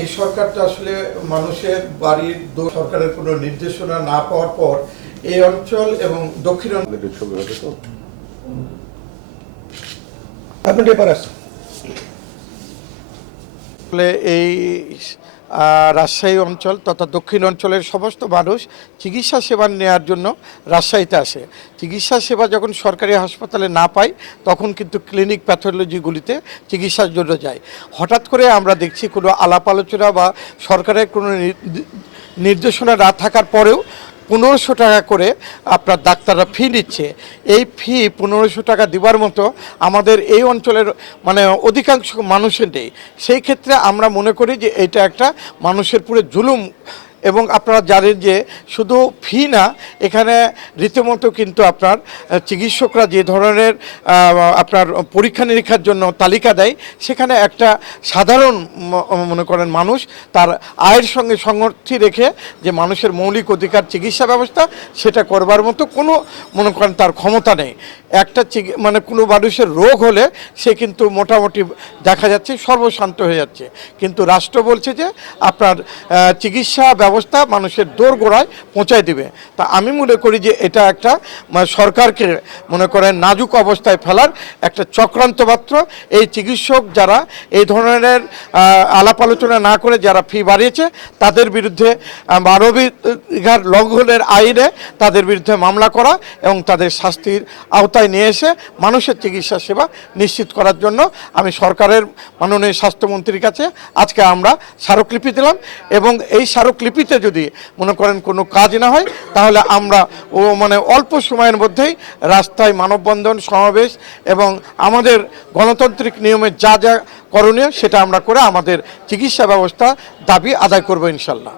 এই সরকারটা আসলে মানুষের বাড়ির সরকারের কোনো নির্দেশনা না পাওয়ার পর এই অঞ্চল এবং দক্ষিণ আসলে এই রাজশাহী অঞ্চল তথা দক্ষিণ অঞ্চলের সমস্ত মানুষ চিকিৎসা সেবা নেওয়ার জন্য রাজশাহীতে আসে। চিকিৎসা সেবা যখন সরকারি হাসপাতালে না পায় তখন কিন্তু ক্লিনিক প্যাথোলজিগুলিতে চিকিৎসার জন্য যায়। হঠাৎ করে আমরা দেখছি কোনো আলাপ আলোচনা বা সরকারের কোনো নির্দেশনা না থাকার পরেও 1500 টাকা করে আপনার ডাক্তাররা ফি নিচ্ছে। এই ফি 1500 টাকা দেওয়ার মতো আমাদের এই অঞ্চলের মানে অধিকাংশ মানুষের নেই। সেই ক্ষেত্রে আমরা মনে করি যে এটা একটা মানুষের পুরো জুলুম। এবং আপনারা জানেন যে শুধু ফি না, এখানে রীতিমতো কিন্তু আপনার চিকিৎসকরা যে ধরনের আপনার পরীক্ষা নিরীক্ষার জন্য তালিকা দেয়, সেখানে একটা সাধারণ মনে করেন মানুষ তার আয়ের সঙ্গে সংগতি রেখে যে মানুষের মৌলিক অধিকার চিকিৎসা ব্যবস্থা সেটা করবার মতো কোনো মনে করেন তার ক্ষমতা নেই। একটা মানে কোনো মানুষের রোগ হলে সে কিন্তু মোটামুটি দেখা যাচ্ছে সর্বশান্ত হয়ে যাচ্ছে, কিন্তু রাষ্ট্র বলছে যে আপনার চিকিৎসা ব্যবস্থা মানুষের দোরগোড়ায় পৌঁছায় দিবে। তা আমি মনে করি যে এটা একটা সরকারকে মনে করেন নাজুক অবস্থায় ফেলার একটা চক্রান্ত মাত্র। এই চিকিৎসক যারা এই ধরনের আলাপ আলোচনা না করে যারা ফি বাড়িয়েছে তাদের বিরুদ্ধে মানবাধিকার লঙ্ঘনের আইনে তাদের বিরুদ্ধে মামলা করা এবং তাদের শাস্তির আওতায় নিয়ে এসে মানুষের চিকিৎসা সেবা নিশ্চিত করার জন্য আমি সরকারের মাননীয় স্বাস্থ্যমন্ত্রীর কাছে আজকে আমরা স্মারকলিপি দিলাম। এবং এই স্মারকলিপিতে যদি মনে করেন কোনো কাজ না হয় তাহলে আমরা মানে অল্প সময়ের মধ্যেই রাস্তায় মানববন্ধন সমাবেশ এবং আমাদের গণতান্ত্রিক নিয়মে যা যা করণীয় সেটা আমরা করে আমাদের চিকিৎসা ব্যবস্থা দাবি আদায় করব ইনশাল্লাহ।